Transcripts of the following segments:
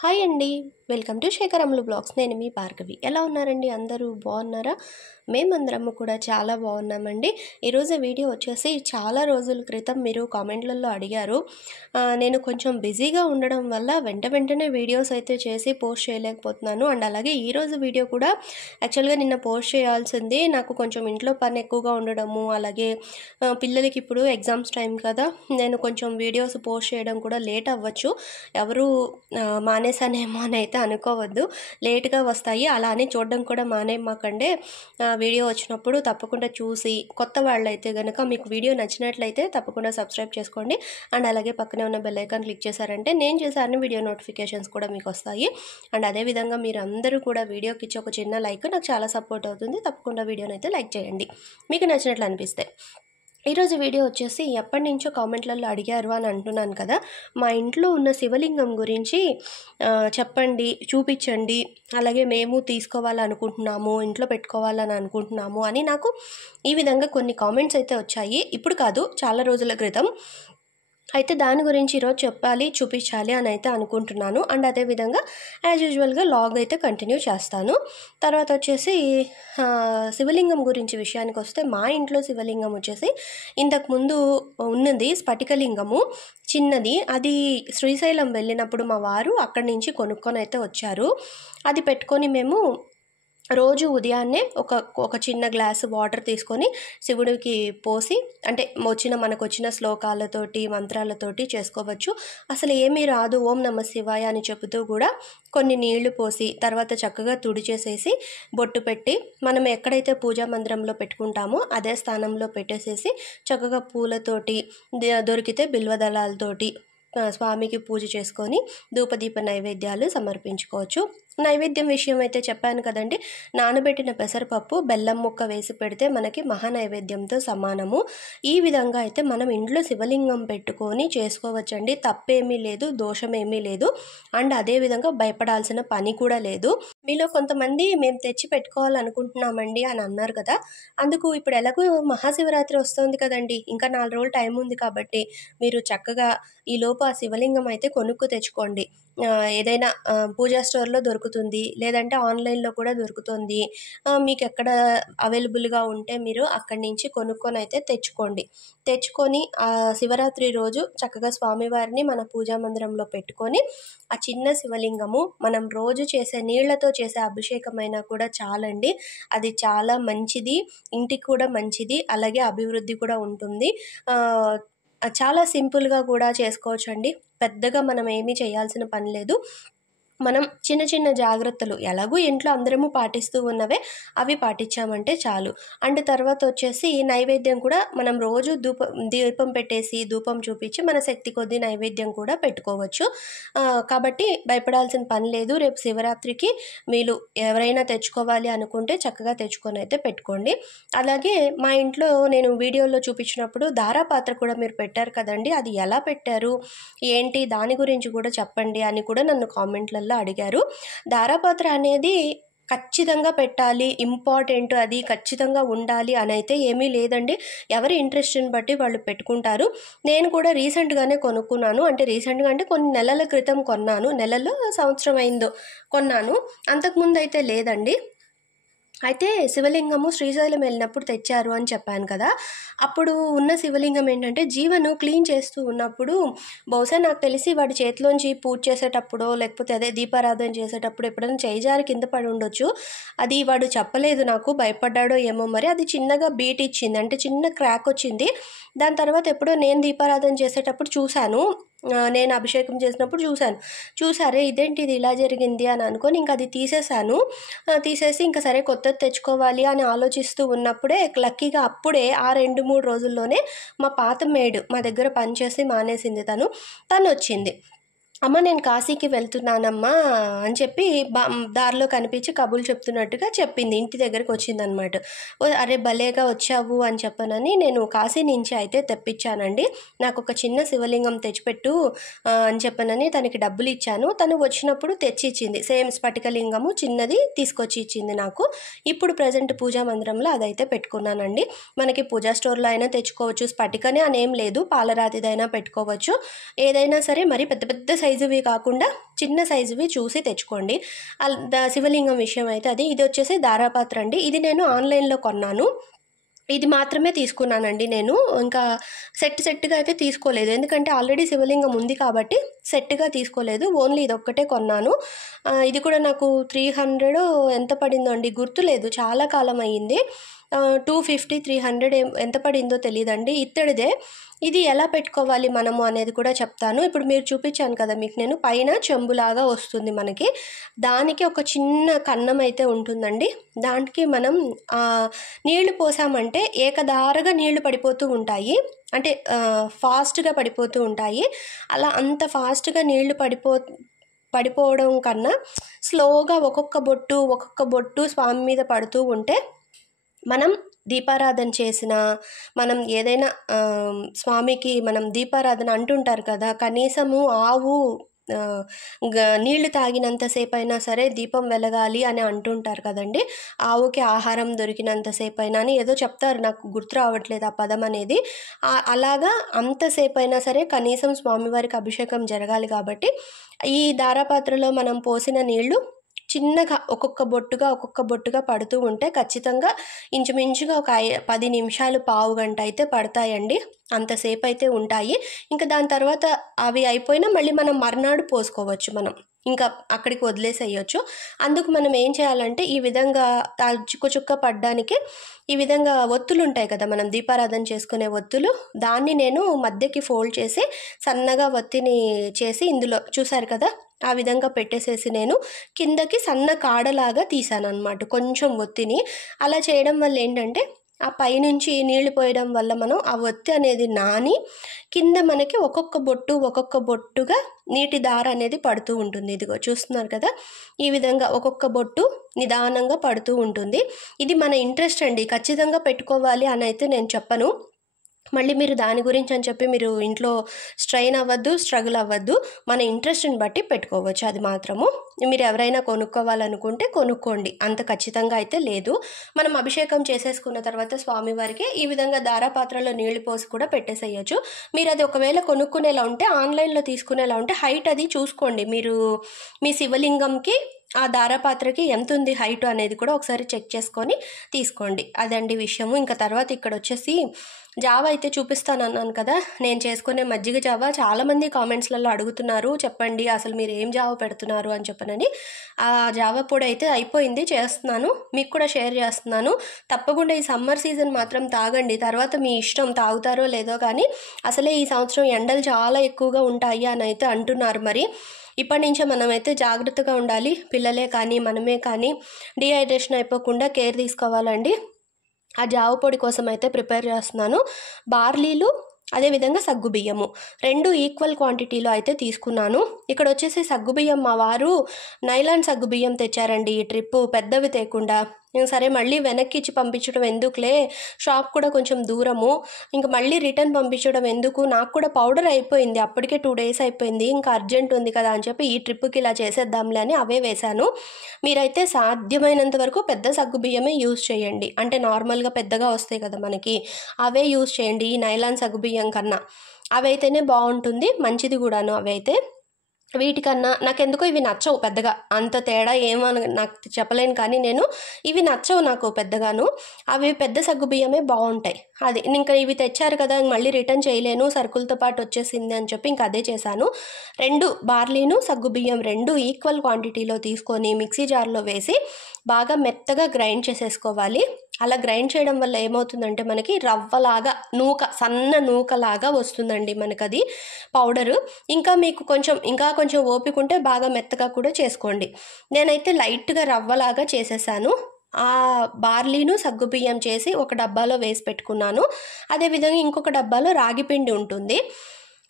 Hi అండి. Welcome to శేఖరములు blogs. నేను మీ భార్గవి. ఎలా ఉన్నారండి? అందరూ బాగున్నారా? మేమందరము కూడా చాలా బాగున్నామండి. ఈరోజు వీడియో వచ్చేసి చాలా రోజుల క్రితం మీరు కామెంట్లలో అడిగారు. నేను కొంచెం బిజీగా ఉండడం వల్ల వెంటనే వీడియోస్ అయితే చేసి పోస్ట్ చేయలేకపోతున్నాను. అండ్ అలాగే ఈరోజు వీడియో కూడా యాక్చువల్గా నిన్న పోస్ట్ చేయాల్సింది. నాకు కొంచెం ఇంట్లో పని ఎక్కువగా ఉండడము, అలాగే పిల్లలకి ఇప్పుడు ఎగ్జామ్స్ టైం కదా, నేను కొంచెం వీడియోస్ పోస్ట్ చేయడం కూడా లేట్ అవ్వచ్చు. ఎవరు మానేసానేమో అని అయితే అనుకోవద్దు. లేట్గా వస్తాయి, అలా అని చూడడం కూడా మానేయమాకండి. వీడియో వచ్చినప్పుడు తప్పకుండా చూసి, కొత్త వాళ్ళైతే కనుక మీకు వీడియో నచ్చినట్లయితే తప్పకుండా సబ్స్క్రైబ్ చేసుకోండి. అండ్ అలాగే పక్కనే ఉన్న బెల్ ఐకాన్ క్లిక్ చేశారంటే నేను చేసే అన్ని వీడియో నోటిఫికేషన్స్ కూడా మీకు వస్తాయి. అండ్ అదేవిధంగా మీరు అందరూ కూడా వీడియోకి ఇచ్చి ఒక చిన్న లైక్ నాకు చాలా సపోర్ట్ అవుతుంది. తప్పకుండా వీడియోని అయితే లైక్ చేయండి మీకు నచ్చినట్లు అనిపిస్తే. ఈరోజు వీడియో వచ్చేసి ఎప్పటి నుంచో కామెంట్లలో అడిగారు అని అంటున్నాను కదా, మా ఇంట్లో ఉన్న శివలింగం గురించి చెప్పండి, చూపించండి, అలాగే మేము తీసుకోవాలనుకుంటున్నాము, ఇంట్లో పెట్టుకోవాలని అనుకుంటున్నాము అని నాకు ఈ విధంగా కొన్ని కామెంట్స్ అయితే వచ్చాయి. ఇప్పుడు కాదు, చాలా రోజుల క్రితం. అయితే దాని గురించి ఈరోజు చెప్పాలి, చూపించాలి అని అయితే అనుకుంటున్నాను. అండ్ అదేవిధంగా యాజ్ యూజువల్గా లాగ్ అయితే కంటిన్యూ చేస్తాను. తర్వాత వచ్చేసి శివలింగం గురించి విషయానికి వస్తే, మా ఇంట్లో శివలింగం వచ్చేసి ఇంతకుముందు ఉన్నది స్ఫటికలింగము, చిన్నది. అది శ్రీశైలం వెళ్ళినప్పుడు మా వారు అక్కడి నుంచి కొనుక్కొని అయితే వచ్చారు. అది పెట్టుకొని మేము రోజు ఉదయాన్నే ఒక చిన్న గ్లాసు వాటర్ తీసుకొని శివుడికి పోసి, అంటే మనకు వచ్చిన శ్లోకాలతోటి మంత్రాలతోటి చేసుకోవచ్చు. అసలు ఏమీ రాదు, ఓం నమ శివాయ అని చెబుతూ కూడా కొన్ని నీళ్లు పోసి తర్వాత చక్కగా తుడిచేసేసి బొట్టు పెట్టి, మనం ఎక్కడైతే పూజా మందిరంలో పెట్టుకుంటామో అదే స్థానంలో పెట్టేసేసి చక్కగా పూలతోటి, దొరికితే బిల్వదళాలతోటి స్వామికి పూజ చేసుకొని ధూపదీప నైవేద్యాలు సమర్పించుకోవచ్చు. నైవేద్యం విషయం అయితే చెప్పాను కదండి, నానబెట్టిన పెసరపప్పు బెల్లం ముక్క వేసి పెడితే మనకి మహా నైవేద్యంతో సమానము. ఈ విధంగా అయితే మనం ఇంట్లో శివలింగం పెట్టుకొని చేసుకోవచ్చండి. తప్పేమీ లేదు, దోషమేమీ లేదు. అండ్ అదేవిధంగా భయపడాల్సిన పని కూడా లేదు. మీలో కొంతమంది మేము తెచ్చి పెట్టుకోవాలనుకుంటున్నామండి అని అన్నారు కదా, అందుకు ఇప్పుడు ఎలాగో మహాశివరాత్రి వస్తుంది కదండి, ఇంకా 4 రోజులు టైం ఉంది కాబట్టి మీరు చక్కగా ఈలోపు ఆ శివలింగం అయితే కొనుక్కు తెచ్చుకోండి. ఏదైనా పూజా స్టోర్లో దొరుకుతుంది, లేదంటే ఆన్లైన్లో కూడా దొరుకుతుంది. మీకు ఎక్కడ అవైలబుల్గా ఉంటే మీరు అక్కడి నుంచి కొనుక్కొని అయితే తెచ్చుకొని ఆ శివరాత్రి రోజు చక్కగా స్వామివారిని మన పూజా మందిరంలో పెట్టుకొని, ఆ చిన్న శివలింగము మనం రోజు చేసే నీళ్లతో చేసే అభిషేకమైనా కూడా చాలండి. అది చాలా మంచిది, ఇంటికి కూడా మంచిది, అలాగే అభివృద్ధి కూడా ఉంటుంది. చాలా సింపుల్గా కూడా చేసుకోవచ్చండి. పెద్దగా మనం ఏమీ చేయాల్సిన పని లేదు. మనం చిన్న చిన్న జాగ్రత్తలు ఎలాగూ ఇంట్లో అందరము పాటిస్తూ ఉన్నవే, అవి పాటించామంటే చాలు. అండ్ తర్వాత వచ్చేసి నైవేద్యం కూడా మనం రోజు దీపం పెట్టేసి ధూపం చూపించి మన శక్తి కొద్దీ నైవేద్యం కూడా పెట్టుకోవచ్చు. కాబట్టి భయపడాల్సిన పని లేదు. రేపు శివరాత్రికి మీరు ఎవరైనా తెచ్చుకోవాలి అనుకుంటే చక్కగా తెచ్చుకొని అయితే పెట్టుకోండి. అలాగే మా ఇంట్లో నేను వీడియోలో చూపించినప్పుడు ధారాపాత్ర కూడా మీరు పెట్టారు కదండి, అది ఎలా పెట్టారు ఏంటి దాని గురించి కూడా చెప్పండి అని కూడా నన్ను కామెంట్లలో అడిగారు. ధారాపాత్ర అనేది ఖచ్చితంగా పెట్టాలి, ఇంపార్టెంట్, అది ఖచ్చితంగా ఉండాలి అని అయితే ఏమీ లేదండి. ఎవరి ఇంట్రెస్ట్ని బట్టి వాళ్ళు పెట్టుకుంటారు. నేను కూడా రీసెంట్గానే కొనుక్కున్నాను. అంటే రీసెంట్గా అంటే కొన్ని నెలల క్రితం కొన్నాను, నెలలో సంవత్సరం అయిందో కొన్నాను. అంతకుముందు అయితే లేదండి. అయితే శివలింగము శ్రీశైలం వెళ్ళినప్పుడు తెచ్చారు అని చెప్పాను కదా, అప్పుడు ఉన్న శివలింగం ఏంటంటే జీవను క్లీన్ చేస్తూ ఉన్నప్పుడు, బహుశా నాకు తెలిసి వాడి చేతిలోంచి పూజ చేసేటప్పుడో లేకపోతే అదే దీపారాధన చేసేటప్పుడు ఎప్పుడైనా చేయి జారి కింద పడి ఉండొచ్చు. అది వాడు చెప్పలేదు నాకు, భయపడ్డాడో ఏమో మరి. అది చిన్నగా బీట్ ఇచ్చింది, అంటే చిన్న క్రాక్ వచ్చింది. దాని తర్వాత ఎప్పుడో నేను దీపారాధన చేసేటప్పుడు చూశాను, నేను అభిషేకం చేసినప్పుడు చూసారే ఇదేంటి ఇది ఇలా జరిగింది అని అనుకొని ఇంకా అది తీసేసి ఇంకా సరే కొత్తది తెచ్చుకోవాలి అని ఆలోచిస్తూ ఉన్నప్పుడే లక్కీగా అప్పుడే ఆ 2-3 రోజుల్లోనే మా పాత మేడ్ మా దగ్గర పనిచేసి మానేసింది, తను వచ్చింది. అమ్మ నేను కాశీకి వెళ్తున్నానమ్మా అని చెప్పి దారిలో కనిపించి కబుర్లు చెప్తున్నట్టుగా చెప్పింది, ఇంటి దగ్గరికి వచ్చిందనమాట. అరే భలేగా వచ్చావు అని చెప్పనని నేను కాశీ నుంచి అయితే తెప్పించానండి. నాకు ఒక చిన్న శివలింగం తెచ్చిపెట్టు అని చెప్పనని తనకి డబ్బులు ఇచ్చాను. తను వచ్చినప్పుడు తెచ్చిచ్చింది, సేమ్ స్ఫటికలింగము చిన్నది తీసుకొచ్చి ఇచ్చింది నాకు. ఇప్పుడు ప్రజెంట్ పూజా మందిరంలో అదైతే పెట్టుకున్నానండి. మనకి పూజా స్టోర్లో అయినా తెచ్చుకోవచ్చు, స్ఫటికనే అనేం లేదు, పాలరాతిదైనా పెట్టుకోవచ్చు, ఏదైనా సరే. మరి పెద్ద పెద్ద సైజువి కాకుండా చిన్న సైజువి చూసి తెచ్చుకోండి. శివలింగం విషయం అయితే అది. ఇది వచ్చేసి దారాపాత్ర అండి. ఇది నేను ఆన్లైన్లో కొన్నాను. ఇది మాత్రమే తీసుకున్నానండి నేను. ఇంకా సెట్గా అయితే తీసుకోలేదు, ఎందుకంటే ఆల్రెడీ శివలింగం ఉంది కాబట్టి సెట్గా తీసుకోలేదు. ఓన్లీ ఇదొక్కటే కొన్నాను. ఇది కూడా నాకు 300 ఎంత పడిందో అండి గుర్తులేదు, చాలా కాలం అయ్యింది. 250 300 ఎంత పడిందో తెలియదండి. ఇత్తడిదే. ఇది ఎలా పెట్టుకోవాలి మనము అనేది కూడా చెప్తాను. ఇప్పుడు మీరు చూపించాను కదా మీకు నేను, పైన చెంబులాగా వస్తుంది మనకి. దానికి ఒక చిన్న కన్నం అయితే ఉంటుందండి. దానికి మనం నీళ్లు పోసామంటే ఏకధారగా నీళ్లు పడిపోతూ ఉంటాయి, అంటే ఫాస్ట్గా పడిపోతూ ఉంటాయి. అలా అంత ఫాస్ట్గా నీళ్లు పడిపోవడం కన్నా స్లోగా ఒక్కొక్క బొట్టు స్వామి మీద పడుతూ ఉంటే మనం దీపారాధన చేసిన, మనం ఏదైనా స్వామికి మనం దీపారాధన అంటుంటారు కదా, కనీసము ఆవు నీళ్లు తాగినంతసేపు అయినా సరే దీపం వెలగాలి అని అంటుంటారు కదండి. ఆవుకి ఆహారం దొరికినంతసేపు అయినా అని ఏదో చెప్తారు, నాకు గుర్తు రావట్లేదు ఆ పదం అనేది. అలాగా అంతసేపు అయినా సరే కనీసం స్వామివారికి అభిషేకం జరగాలి కాబట్టి ఈ దారాపాత్రలో మనం పోసిన నీళ్లు చిన్నగా ఒక్కొక్క బొట్టుగా పడుతూ ఉంటే ఖచ్చితంగా ఇంచుమించుగా ఒక 10 నిమిషాలు, పావు గంట అయితే పడతాయండి. అంతసేపు అయితే ఉంటాయి. ఇంకా దాని తర్వాత అవి అయిపోయినా మళ్ళీ మనం మర్నాడు పోసుకోవచ్చు, మనం ఇంకా అక్కడికి వదిలేసేయచ్చు. అందుకు మనం ఏం చేయాలంటే ఈ విధంగా చుక్క పడ్డానికి ఈ విధంగా ఒత్తులు ఉంటాయి కదా, మనం దీపారాధన చేసుకునే ఒత్తులు, దాన్ని నేను మధ్యకి ఫోల్డ్ చేసి సన్నగా ఒత్తిని చేసి ఇందులో చూసారు కదా ఆ విధంగా పెట్టేసేసి నేను కిందకి సన్న కాడలాగా తీసాను అనమాట కొంచెం ఒత్తిని. అలా చేయడం వల్ల ఏంటంటే ఆ పైనుంచి నీళ్లు పోయడం వల్ల మనం ఆ ఒత్తి అనేది నాని కింద మనకి ఒక్కొక్క బొట్టుగా నీటి దార అనేది పడుతూ ఉంటుంది. ఇదిగో చూస్తున్నారు కదా, ఈ విధంగా ఒక్కొక్క బొట్టు నిదానంగా పడుతూ ఉంటుంది. ఇది మన ఇంట్రెస్ట్ అండి, ఖచ్చితంగా పెట్టుకోవాలి అని అయితే నేను చెప్పను. మళ్ళీ మీరు దాని గురించి అని చెప్పి మీరు ఇంట్లో స్ట్రగుల్ అవ్వద్దు. మన ఇంట్రెస్ట్ని బట్టి పెట్టుకోవచ్చు. అది మాత్రము మీరు ఎవరైనా కొనుక్కోవాలనుకుంటే కొనుక్కోండి, అంత ఖచ్చితంగా అయితే లేదు. మనం అభిషేకం చేసేసుకున్న తర్వాత స్వామివారికి ఈ విధంగా దారాపాత్రలో నీళ్లు పోసి కూడా పెట్టేసేయచ్చు. మీరు అది ఒకవేళ కొనుక్కునేలా ఉంటే, ఆన్లైన్లో తీసుకునేలా ఉంటే హైట్ అది చూసుకోండి. మీరు మీ శివలింగంకి ఆ దారాపాత్రకి ఎంత ఉంది హైట్ అనేది కూడా ఒకసారి చెక్ చేసుకొని తీసుకోండి. అదండి విషయము. ఇంకా తర్వాత ఇక్కడ వచ్చేసి జావా అయితే చూపిస్తాను అన్నాను కదా, నేను చేసుకునే మజ్జిగ జావా చాలామంది కామెంట్స్లలో అడుగుతున్నారు, చెప్పండి అసలు మీరు ఏం జావా పెడుతున్నారు అని చెప్పనని. ఆ జావా పొడి అయితే అయిపోయింది, చేస్తున్నాను, మీకు కూడా షేర్ చేస్తున్నాను. తప్పకుండా ఈ సమ్మర్ సీజన్ మాత్రం తాగండి. తర్వాత మీ ఇష్టం, తాగుతారో లేదో కానీ అసలే ఈ సంవత్సరం ఎండలు చాలా ఎక్కువగా ఉంటాయి అని అయితే అంటున్నారు. మరి ఇప్పటి నుంచే మనమైతే జాగ్రత్తగా ఉండాలి, పిల్లలే కానీ మనమే కానీ డీహైడ్రేషన్ అయిపోకుండా కేర్ తీసుకోవాలండి. ఆ జావ పొడి కోసం అయితే ప్రిపేర్ చేస్తున్నాను. బార్లీలు అదేవిధంగా సగ్గుబియ్యము 2 ఈక్వల్ క్వాంటిటీలో అయితే తీసుకున్నాను. ఇక్కడ వచ్చేసి సగ్గుబియ్యం మా వారు నైలాన్ సగ్గుబియ్యం తెచ్చారండి ఈ ట్రిప్పు, పెద్దవి తేకుండా. సరే మళ్ళీ వెనక్కి ఇచ్చి పంపించడం ఎందుకులే, షాప్ కూడా కొంచెం దూరము, ఇంకా మళ్ళీ రిటర్న్ పంపించడం ఎందుకు, నాకు కూడా పౌడర్ అయిపోయింది, అప్పటికే 2 days అయిపోయింది, ఇంకా అర్జెంట్ ఉంది కదా అని చెప్పి ఈ ట్రిప్కి ఇలా చేసేద్దాంలే అని అవే వేశాను. మీరైతే సాధ్యమైనంత వరకు పెద్ద సగ్గు బియ్యమే యూజ్ చేయండి, అంటే నార్మల్గా పెద్దగా వస్తాయి కదా మనకి, అవే యూజ్ చేయండి ఈ నైలాన్ సగ్గు బియ్యం కన్నా. అవైతేనే బాగుంటుంది, మంచిది కూడాను. అవైతే వీటికన్నా నాకెందుకో ఇవి నచ్చవు పెద్దగా, అంత తేడా ఏమని నాకు చెప్పలేను, కానీ నేను ఇవి నచ్చవు నాకు పెద్దగాను. అవి పెద్ద సగ్గు బియ్యమే బాగుంటాయి. అది ఇంకా ఇవి తెచ్చారు కదా మళ్ళీ రిటర్న్ చేయలేను, సరుకులతో పాటు వచ్చేసింది అని చెప్పి ఇంకా అదే చేశాను. 2 బార్లీను సగ్గు బియ్యం 2 ఈక్వల్ క్వాంటిటీలో తీసుకొని మిక్సీ జార్లో వేసి బాగా మెత్తగా గ్రైండ్ చేసేసుకోవాలి. అలా గ్రైండ్ చేయడం వల్ల ఏమవుతుందంటే మనకి రవ్వలాగా సన్న నూకలాగా వస్తుందండి మనకు అది పౌడరు. మీకు కొంచెం ఓపిక ఉంటే బాగా మెత్తగా కూడా చేసుకోండి. నేనైతే లైట్గా రవ్వలాగా చేసేసాను. ఆ బార్లీను సగ్గుబియ్యం చేసి ఒక డబ్బాలో వేసి పెట్టుకున్నాను. అదేవిధంగా ఇంకొక డబ్బాలో రాగి పిండి ఉంటుంది,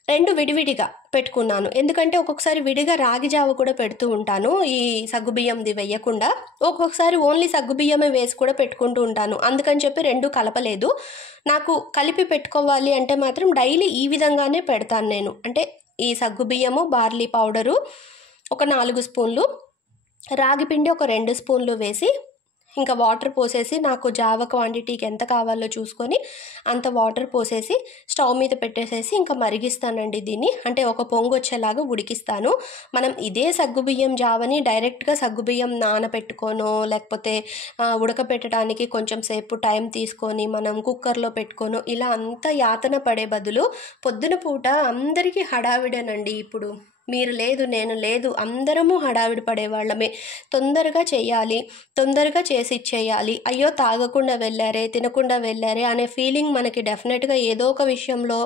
2 విడివిడిగా పెట్టుకున్నాను. ఎందుకంటే ఒక్కొక్కసారి విడిగా రాగి జావ కూడా పెడుతూ ఉంటాను, ఈ సగ్గుబియ్యంది వేయకుండా. ఒక్కొక్కసారి ఓన్లీ సగ్గుబియ్యమే వేసి కూడా పెట్టుకుంటూ ఉంటాను. అందుకని చెప్పి 2 కలపలేదు. నాకు కలిపి పెట్టుకోవాలి అంటే మాత్రం డైలీ ఈ విధంగానే పెడతాను నేను. అంటే ఈ సగ్గుబియ్యము, బార్లీ పౌడరు ఒక 4 స్పూన్లు, రాగి పిండి ఒక 2 స్పూన్లు వేసి ఇంకా వాటర్ పోసేసి నాకు జావ క్వాంటిటీకి ఎంత కావాలో చూసుకొని అంత వాటర్ పోసేసి స్టవ్ మీద పెట్టేసేసి ఇంకా మరిగిస్తానండి దీన్ని. అంటే ఒక పొంగు వచ్చేలాగా ఉడికిస్తాను. మనం ఇదే సగ్గుబియ్యం జావని డైరెక్ట్గా సగ్గుబియ్యం నానబెట్టుకోనో లేకపోతే ఉడకపెట్టడానికి కొంచెం సేపు టైం తీసుకొని మనం కుక్కర్లో పెట్టుకోనో ఇలా అంతా యాతన పడే బదులు పొద్దున పూట అందరికీ హడావిడేనండి. ఇప్పుడు మీరు లేదు నేను లేదు అందరము హడావిడి పడేవాళ్ళమే. తొందరగా చేయాలి, తొందరగా చేసి ఇచ్చేయాలి, అయ్యో తాగకుండా వెళ్ళారే తినకుండా వెళ్ళారే అనే ఫీలింగ్ మనకి డెఫినెట్గా ఏదో ఒక విషయంలో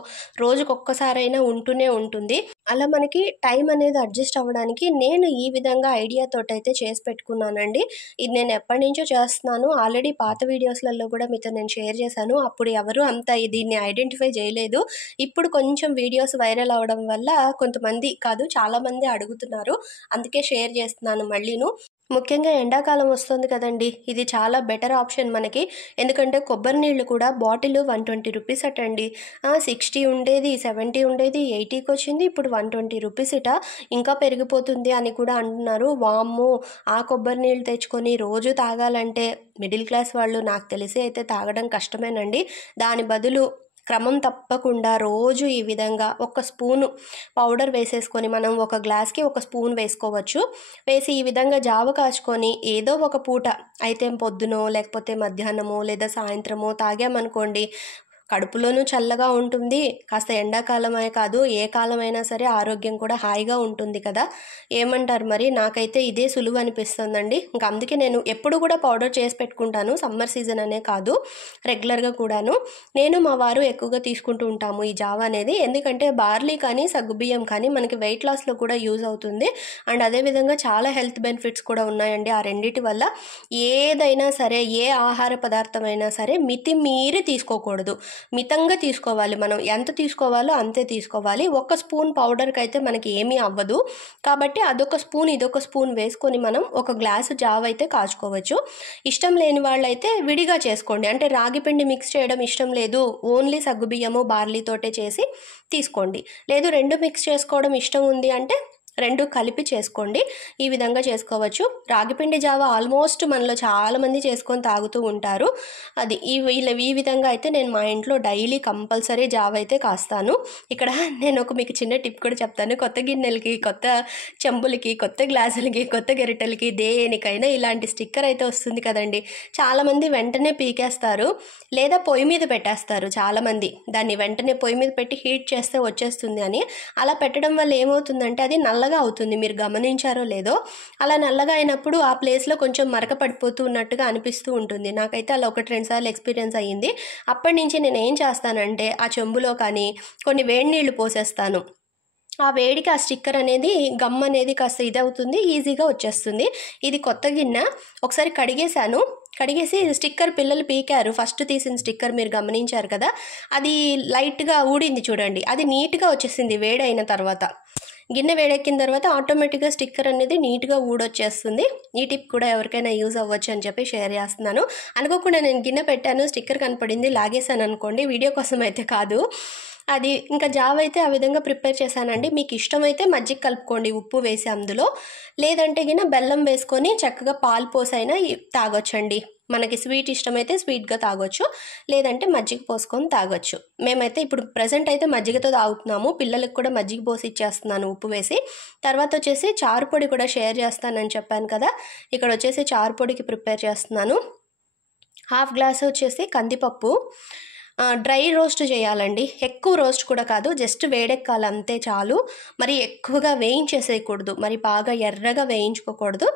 రోజుకొక్కసారైనా ఉంటూనే ఉంటుంది. అలా మనకి టైం అనేది అడ్జస్ట్ అవ్వడానికి నేను ఈ విధంగా ఐడియాతోటైతే చేసి పెట్టుకున్నానండి. ఇది నేను ఎప్పటి నుంచో చేస్తున్నాను. ఆల్రెడీ పాత వీడియోస్లలో కూడా మీతో నేను షేర్ చేశాను. అప్పుడు ఎవరు అంత దీన్ని ఐడెంటిఫై చేయలేదు. ఇప్పుడు కొంచెం వీడియోస్ వైరల్ అవ్వడం వల్ల కొంతమంది కాదు చాలామంది అడుగుతున్నారు. అందుకే షేర్ చేస్తున్నాను మళ్ళీను. ముఖ్యంగా ఎండాకాలం వస్తుంది కదండి, ఇది చాలా బెటర్ ఆప్షన్ మనకి. ఎందుకంటే కొబ్బరి నీళ్ళు కూడా బాటిల్ 120 రూపీస్ అటండి. 60 ఉండేది, 70 ఉండేది, 80కి వచ్చింది, ఇప్పుడు 120 రూపీస్ ఇట. ఇంకా పెరిగిపోతుంది అని కూడా అంటున్నారు. వామ్మో, ఆ కొబ్బరి నీళ్ళు తెచ్చుకొని రోజు తాగాలంటే మిడిల్ క్లాస్ వాళ్ళు నాకు తెలిసి అయితే తాగడం కష్టమేనండి. దాని బదులు క్రమం తప్పకుండా రోజు ఈ విధంగా ఒక స్పూను పౌడర్ వేసేసుకొని మనం ఒక గ్లాస్కి ఒక స్పూన్ వేసుకోవచ్చు. వేసి ఈ విధంగా జావ కాచుకొని ఏదో ఒక పూట అయితే పొద్దునో లేకపోతే మధ్యాహ్నమో లేదా సాయంత్రమో తాగామనుకోండి, కడుపులోనూ చల్లగా ఉంటుంది. కాస్త ఎండాకాలమే కాదు ఏ కాలమైనా సరే ఆరోగ్యం కూడా హాయిగా ఉంటుంది కదా. ఏమంటారు మరి? నాకైతే ఇదే సులువు అనిపిస్తుందండి. ఇంకా అందుకే నేను ఎప్పుడు కూడా పౌడర్ చేసి పెట్టుకుంటాను. సమ్మర్ సీజన్ అనే కాదు, రెగ్యులర్గా కూడాను. నేను మా వారు ఎక్కువగా తీసుకుంటూ ఉంటాము ఈ జావ అనేది. ఎందుకంటే బార్లీ కానీ సగ్గుబియ్యం కానీ మనకి వెయిట్ లాస్లో కూడా యూజ్ అవుతుంది. అండ్ అదేవిధంగా చాలా హెల్త్ బెనిఫిట్స్ కూడా ఉన్నాయండి ఆ రెండిటి వల్ల. ఏదైనా సరే ఏ ఆహార పదార్థమైనా సరే మితిమీరి తీసుకోకూడదు, మితంగా తీసుకోవాలి. మనం ఎంత తీసుకోవాలో అంతే తీసుకోవాలి. ఒక స్పూన్ పౌడర్కి అయితే మనకి ఏమీ అవ్వదు. కాబట్టి అదొక స్పూన్ ఇదొక స్పూన్ వేసుకొని మనం ఒక గ్లాసు జావ అయితే కాచుకోవచ్చు. ఇష్టం లేని వాళ్ళైతే విడిగా చేసుకోండి. అంటే రాగి పిండి మిక్స్ చేయడం ఇష్టం లేదు, ఓన్లీ సగ్గుబియ్యము బార్లీతోటే చేసి తీసుకోండి. లేదు రెండు మిక్స్ చేసుకోవడం ఇష్టం ఉంది అంటే రెండు కలిపి చేసుకోండి. ఈ విధంగా చేసుకోవచ్చు. రాగిపిండి జావ ఆల్మోస్ట్ మనలో చాలామంది చేసుకొని తాగుతూ ఉంటారు. అది ఈ విధంగా అయితే నేను మా ఇంట్లో డైలీ కంపల్సరీ జావ అయితే కాస్తాను. ఇక్కడ నేను మీకు చిన్న టిప్ కూడా చెప్తాను. కొత్త గిన్నెలకి, కొత్త చెంబులకి, కొత్త గ్లాసులకి, కొత్త గరిటెలకి దేనికైనా ఇలాంటి స్టిక్కర్ అయితే వస్తుంది కదండి. చాలామంది వెంటనే పీకేస్తారు లేదా పొయ్యి మీద పెట్టేస్తారు. చాలామంది దాన్ని వెంటనే పొయ్యి మీద పెట్టి హీట్ చేస్తే వచ్చేస్తుంది అని. అలా పెట్టడం వల్ల ఏమవుతుందంటే అది నల్లగా అవుతుంది. మీరు గమనించారో లేదో, అలా నల్లగా అయినప్పుడు ఆ ప్లేస్లో కొంచెం మరక పడిపోతూ ఉన్నట్టుగా అనిపిస్తూ ఉంటుంది. నాకైతే అలా 1-2 సార్లు ఎక్స్పీరియన్స్ అయ్యింది. అప్పటి నుంచి నేను ఏం చేస్తానంటే ఆ చెంబులో కానీ కొన్ని వేడి నీళ్లు పోసేస్తాను. ఆ వేడికి ఆ స్టిక్కర్ అనేది గమ్ అనేది కాస్త ఇదవుతుంది, ఈజీగా వచ్చేస్తుంది. ఇది కొత్త గిన్నె, ఒకసారి కడిగేసి స్టిక్కర్ పిల్లలు పీకారు. ఫస్ట్ తీసిన స్టిక్కర్ మీరు గమనించారు కదా, అది లైట్గా ఊడింది చూడండి. అది నీట్గా వచ్చేసింది వేడైన తర్వాత. గిన్నె వేడెక్కిన తర్వాత ఆటోమేటిక్గా స్టిక్కర్ అనేది నీట్గా ఊడొచ్చేస్తుంది. ఈ టిప్ కూడా ఎవరికైనా యూజ్ అవ్వచ్చు అని చెప్పి షేర్ చేస్తున్నాను. అనుకోకుండా నేను గిన్నె పెట్టాను, స్టిక్కర్ కనపడింది, లాగేశాను అనుకోండి. వీడియో కోసం అయితే కాదు. అది ఇంకా జావ అయితే ఆ విధంగా ప్రిపేర్ చేశానండి. మీకు ఇష్టమైతే మజ్జిగ కలుపుకోండి ఉప్పు వేసి అందులో, లేదంటే గిన బెల్లం వేసుకొని చక్కగా పాలు పోసైనా తాగొచ్చండి. మనకి స్వీట్ ఇష్టమైతే స్వీట్గా తాగొచ్చు, లేదంటే మజ్జిగ పోసుకొని తాగొచ్చు. మేమైతే ఇప్పుడు ప్రజెంట్ అయితే మజ్జిగతో తాగుతున్నాము. పిల్లలకు కూడా మజ్జిగ పోసి ఇచ్చేస్తున్నాను ఉప్పు వేసి. తర్వాత వచ్చేసి చారు పొడి కూడా షేర్ చేస్తానని చెప్పాను కదా, ఇక్కడ వచ్చేసి చారు పొడికి ప్రిపేర్ చేస్తున్నాను. 1/2 గ్లాస్ వచ్చేసి కందిపప్పు డ్రై రోస్ట్ చేయాలండి. ఎక్కువ రోస్ట్ కూడా కాదు, జస్ట్ వేడెక్కాలి అంతే చాలు. మరి ఎక్కువగా వేయించేసేయకూడదు, మరి బాగా ఎర్రగా వేయించుకోకూడదు.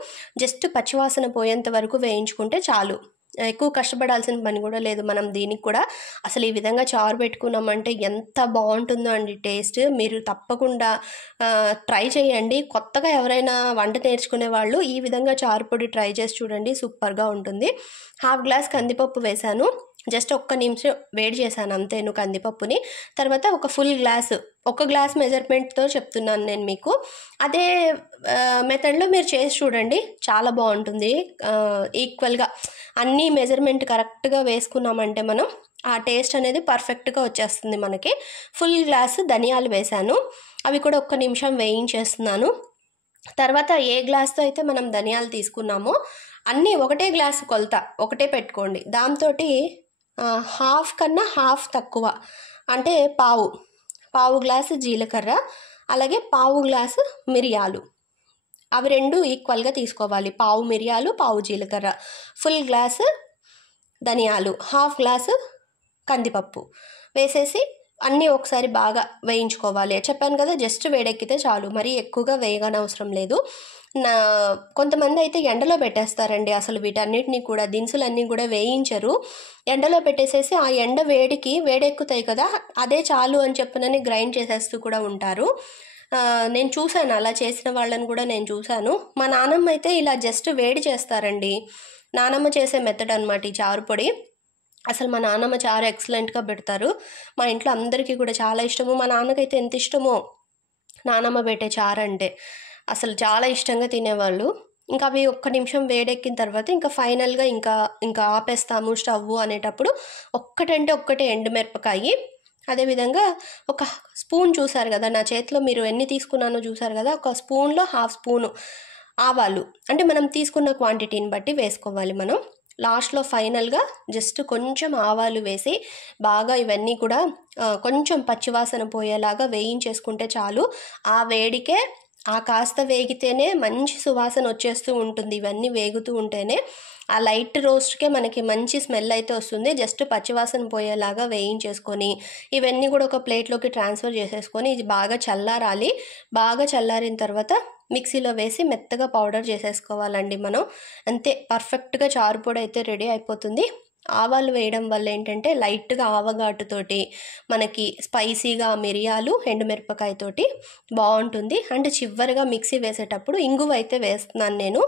జస్ట్ పచ్చివాసన పోయేంత వరకు వేయించుకుంటే చాలు. ఎక్కువ కష్టపడాల్సిన పని కూడా లేదు మనం దీనికి కూడా. అసలు ఈ విధంగా చారు పెట్టుకున్నామంటే ఎంత బాగుంటుందో అండి టేస్ట్. మీరు తప్పకుండా ట్రై చేయండి. కొత్తగా ఎవరైనా వంట నేర్చుకునే వాళ్ళు ఈ విధంగా చారు పొడి ట్రై చేసి చూడండి, సూపర్గా ఉంటుంది. 1/2 గ్లాస్ కందిపప్పు వేశాను. జస్ట్ 1 నిమిషం వేడి చేశాను అంతేను కందిపప్పుని. తర్వాత ఒక ఫుల్ గ్లాసు, 1 గ్లాస్ మెజర్మెంట్తో చెప్తున్నాను నేను మీకు. అదే మెథడ్లో మీరు చేసి చూడండి, చాలా బాగుంటుంది. ఈక్వల్గా అన్నీ మెజర్మెంట్ కరెక్ట్గా వేసుకున్నామంటే మనం ఆ టేస్ట్ అనేది పర్ఫెక్ట్గా వచ్చేస్తుంది మనకి. ఫుల్ గ్లాసు ధనియాలు వేశాను, అవి కూడా 1 నిమిషం వేయించేస్తున్నాను. తర్వాత ఏ గ్లాస్తో అయితే మనం ధనియాలు తీసుకున్నామో అన్నీ ఒకటే గ్లాసు కొలత ఒకటే పెట్టుకోండి. దాంతో హాఫ్ కన్నా హాఫ్ తక్కువ అంటే పావు గ్లాసు జీలకర్ర, అలాగే పావు గ్లాసు మిరియాలు, అవి రెండు ఈక్వల్గా తీసుకోవాలి. పావు మిరియాలు, పావు జీలకర్ర, ఫుల్ గ్లాసు ధనియాలు, హాఫ్ గ్లాసు కందిపప్పు వేసేసి అన్నీ ఒకసారి బాగా వేయించుకోవాలి. చెప్పాను కదా, జస్ట్ వేడెక్కితే చాలు, మరీ ఎక్కువగా వేయగానవసరం లేదు. కొంతమంది అయితే ఎండలో పెట్టేస్తారండి. అసలు వీటన్నిటిని కూడా దినుసులన్నీ కూడా వేయించరు, ఎండలో పెట్టేసేసి ఆ ఎండ వేడెక్కుతాయి కదా, అదే చాలు అని చెప్పనని గ్రైండ్ చేసేస్తూ కూడా ఉంటారు. నేను చూశాను, అలా చేసిన వాళ్ళని కూడా నేను చూశాను. మా నానమ్మ అయితే ఇలా జస్ట్ వేడి చేస్తారండి. నానమ్మ చేసే మెథడ్ అనమాట ఈ చారు పొడి. అసలు మా నాన్నమ్మ చారు ఎక్సలెంట్గా పెడతారు. మా ఇంట్లో అందరికీ కూడా చాలా ఇష్టము. మా నాన్నకైతే ఎంత ఇష్టమో నానమ్మ పెట్టే చారు అంటే, అసలు చాలా ఇష్టంగా తినేవాళ్ళు. ఇంకా అవి ఒక్క నిమిషం వేడెక్కిన తర్వాత ఇంకా ఫైనల్గా ఇంకా ఆపేస్తాము స్టవ్ అనేటప్పుడు ఒక్కటంటే ఒక్కటే ఎండుమిరపకాయి, అదేవిధంగా ఒక స్పూన్, చూసారు కదా నా చేతిలో మీరు ఎన్ని తీసుకున్నానో చూసారు కదా, ఒక స్పూన్లో హాఫ్ స్పూను ఆవాలు, అంటే మనం తీసుకున్న క్వాంటిటీని బట్టి వేసుకోవాలి మనం. లాస్ట్లో ఫైనల్గా జస్ట్ కొంచెం ఆవాలు వేసి బాగా ఇవన్నీ కూడా కొంచెం పచ్చివాసన పోయేలాగా వేయించేసుకుంటే చాలు. ఆ వేడికే ఆ కాస్త వేగితేనే మంచి సువాసన వచ్చేస్తూ ఉంటుంది. ఇవన్నీ వేగుతూ ఉంటేనే ఆ లైట్ రోస్ట్కే మనకి మంచి స్మెల్ అయితే వస్తుంది. జస్ట్ పచ్చివాసన పోయేలాగా వేయించేసుకొని ఇవన్నీ కూడా ఒక ప్లేట్లోకి ట్రాన్స్ఫర్ చేసేసుకొని ఇది బాగా చల్లారాలి. బాగా చల్లారిన తర్వాత మిక్సీలో వేసి మెత్తగా పౌడర్ చేసేసుకోవాలండి మనం. అంతే, పర్ఫెక్ట్గా చారు పొడి అయితే రెడీ అయిపోతుంది. ఆవాలు వేయడం వల్ల ఏంటంటే లైట్గా ఆవగాటుతోటి మనకి స్పైసీగా మిరియాలు ఎండుమిరపకాయతోటి బాగుంటుంది. అంటే చివరిగా మిక్సీ వేసేటప్పుడు ఇంగువ అయితే వేస్తున్నాను నేను.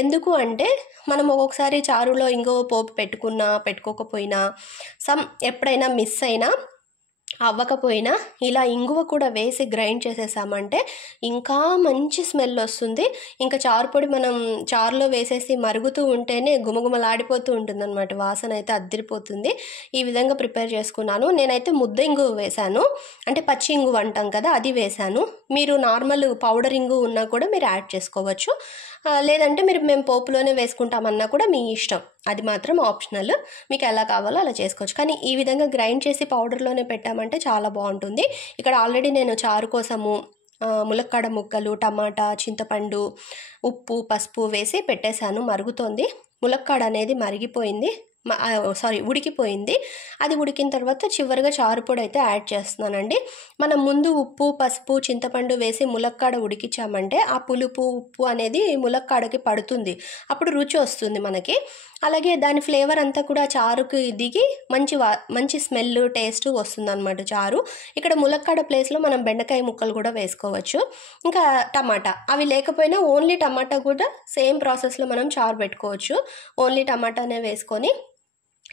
ఎందుకు అంటే మనం ఒక్కొక్కసారి చారులో ఇంగువ పోపు పెట్టుకోకపోయినా ఎప్పుడైనా మిస్ అయినా అవ్వకపోయినా ఇలా ఇంగువ కూడా వేసి గ్రైండ్ చేసేసామంటే ఇంకా మంచి స్మెల్ వస్తుంది. ఇంకా చారు పొడి మనం చారులో వేసేసి మరుగుతూ ఉంటేనే గుమగుమలాడిపోతూ ఉంటుంది అనమాట, వాసన అయితే అద్దిరిపోతుంది. ఈ విధంగా ప్రిపేర్ చేసుకున్నాను. నేనైతే ముద్ద ఇంగువ వేశాను, అంటే పచ్చి ఇంగువ అంటాం కదా, అది వేశాను. మీరు నార్మల్ పౌడర్ ఇంగువ ఉన్నా కూడా మీరు యాడ్ చేసుకోవచ్చు, లేదంటే మేము పోపులోనే వేసుకుంటామన్నా కూడా మీ ఇష్టం, అది మాత్రం ఆప్షనల్, మీకు ఎలా కావాలో అలా చేసుకోవచ్చు. కానీ ఈ విధంగా గ్రైండ్ చేసి పౌడర్లోనే పెట్టామంటే చాలా బాగుంటుంది. ఇక్కడ ఆల్రెడీ నేను చారు కోసము ములక్కాడ ముక్కలు, టమాటా, చింతపండు, ఉప్పు, పసుపు వేసి పెట్టేశాను, మరుగుతోంది. ములక్కాడ అనేది ఉడికిపోయింది. అది ఉడికిన తర్వాత చివరిగా చారు పొడి అయితే యాడ్ చేస్తున్నానండి. మనం ముందు ఉప్పు, పసుపు, చింతపండు వేసి ములక్కాడ ఉడికించామంటే ఆ పులుపు, ఉప్పు అనేది ములక్కాడకి పడుతుంది, అప్పుడు రుచి వస్తుంది మనకి. అలాగే దాని ఫ్లేవర్ అంతా కూడా చారుకి దిగి మంచి స్మెల్, టేస్ట్ వస్తుందన్నమాట చారు. ఇక్కడ ములక్కాడ ప్లేస్లో మనం బెండకాయ ముక్కలు కూడా వేసుకోవచ్చు, ఇంకా టమాటా, అవి లేకపోయినా ఓన్లీ టమాటా కూడా సేమ్ ప్రాసెస్లో మనం చారు పెట్టుకోవచ్చు. ఓన్లీ టమాటానే వేసుకొని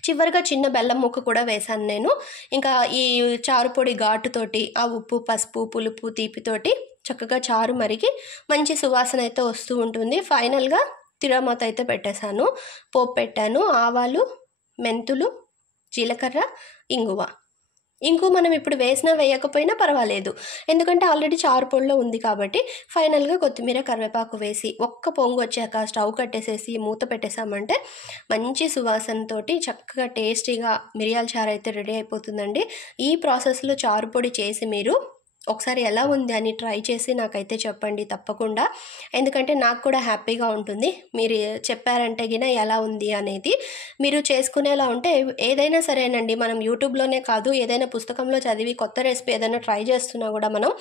చివరిగా చిన్న బెల్లం ముక్క కూడా వేశాను నేను. ఇంకా ఈ చారు పొడి ఘాటుతోటి ఆ ఉప్పు, పసుపు, పులుపు, తీపితోటి చక్కగా చారు మరిగి మంచి సువాసన అయితే వస్తూ ఉంటుంది. ఫైనల్గా తిరగమాత అయితే పెట్టేశాను, పోపు పెట్టాను. ఆవాలు, మెంతులు, జీలకర్ర, ఇంగు మనం ఇప్పుడు వేసినా వేయకపోయినా పర్వాలేదు, ఎందుకంటే ఆల్రెడీ చారు పొడిలో ఉంది కాబట్టి. ఫైనల్గా కొత్తిమీర, కరివేపాకు వేసి ఒక్క పొంగు వచ్చాక స్టవ్ కట్టేసేసి మూత పెట్టేసామంటే మంచి సువాసనతోటి చక్కగా టేస్టీగా మిరియాల చారు అయితే రెడీ అయిపోతుందండి. ఈ ప్రాసెస్లో చారు పొడి చేసి మీరు ఒకసారి ఎలా ఉంది అని ట్రై చేసి నాకైతే చెప్పండి తప్పకుండా, ఎందుకంటే నాకు కూడా హ్యాపీగా ఉంటుంది. మీరు చెప్పారంటే గిన ఎలా ఉంది అనేది. మీరు చేసుకునేలా ఉంటే ఏదైనా సరేనండి, మనం యూట్యూబ్లోనే కాదు ఏదైనా పుస్తకంలో చదివి కొత్త రెసిపీ ఏదైనా ట్రై చేస్తున్నా కూడా మనం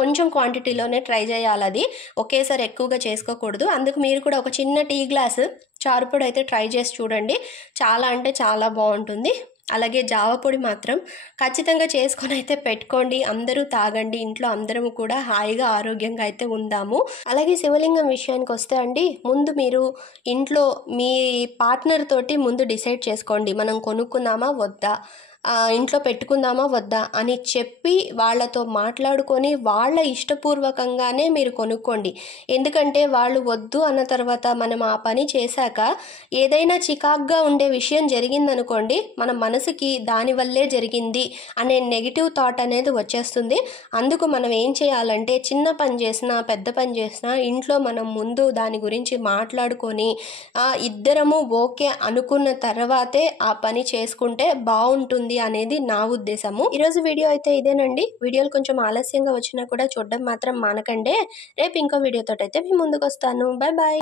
కొంచెం క్వాంటిటీలోనే ట్రై చేయాలి, అది ఒకేసారి ఎక్కువగా చేసుకోకూడదు. అందుకు మీరు కూడా ఒక చిన్న టీ గ్లాసు చారుపొడి అయితే ట్రై చేసి చూడండి, చాలా అంటే చాలా బాగుంటుంది. అలాగే జావ పొడి మాత్రం ఖచ్చితంగా చేసుకొని అయితే పెట్టుకోండి, అందరూ తాగండి, ఇంట్లో అందరము కూడా హాయిగా ఆరోగ్యంగా అయితే ఉందాము. అలాగే శివలింగం విషయానికి వస్తే అండి, ముందు మీరు ఇంట్లో మీ పార్ట్నర్ తోటి ముందు డిసైడ్ చేసుకోండి, మనం కొనుక్కున్నామా వద్దా, ఇంట్లో పెట్టుకుందామా వద్దా అని చెప్పి వాళ్ళతో మాట్లాడుకొని వాళ్ళ ఇష్టపూర్వకంగానే మీరు కొనుక్కోండి. ఎందుకంటే వాళ్ళు వద్దు అన్న తర్వాత మనం ఆ పని చేశాక ఏదైనా చికాగ్గా ఉండే విషయం జరిగిందనుకోండి, మన మనసుకి దానివల్లే జరిగింది అనే నెగిటివ్ థాట్ అనేది వచ్చేస్తుంది. అందుకు మనం ఏం చేయాలంటే చిన్న పని చేసినా పెద్ద పని చేసినా ఇంట్లో మనం ముందు దాని గురించి మాట్లాడుకొని ఇద్దరము ఓకే అనుకున్న తర్వాతే ఆ పని చేసుకుంటే బాగుంటుంది అనేది నా ఉద్దేశము. ఈరోజు వీడియో అయితే ఇదేనండి. వీడియోలు కొంచెం ఆలస్యంగా వచ్చినా కూడా చూడడం మాత్రం మానకండే. రేపు ఇంకో వీడియోతో అయితే మీ ముందుకు వస్తాను. Bye bye.